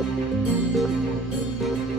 Thank you.